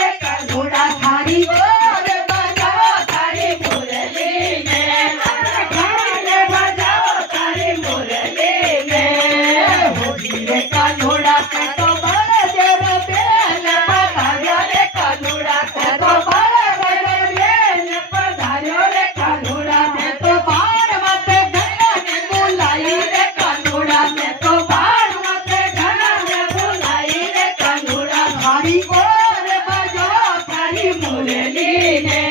रे कानूड़ा थारी बोल बजाओ थारी मुरली में रे बजाओ थारी मुरली में होली रे कानूड़ा के तो बड़े देर बेल पधार्यो रे कानूड़ा के तो बड़े देर बेल पधार्यो रे कानूड़ा के तो बाण माथे घना ने बुलाई रे कानूड़ा के तो बाण माथे घना ने बुलाई रे कानूड़ा थारी बोल बजाओ थारी मुरली ने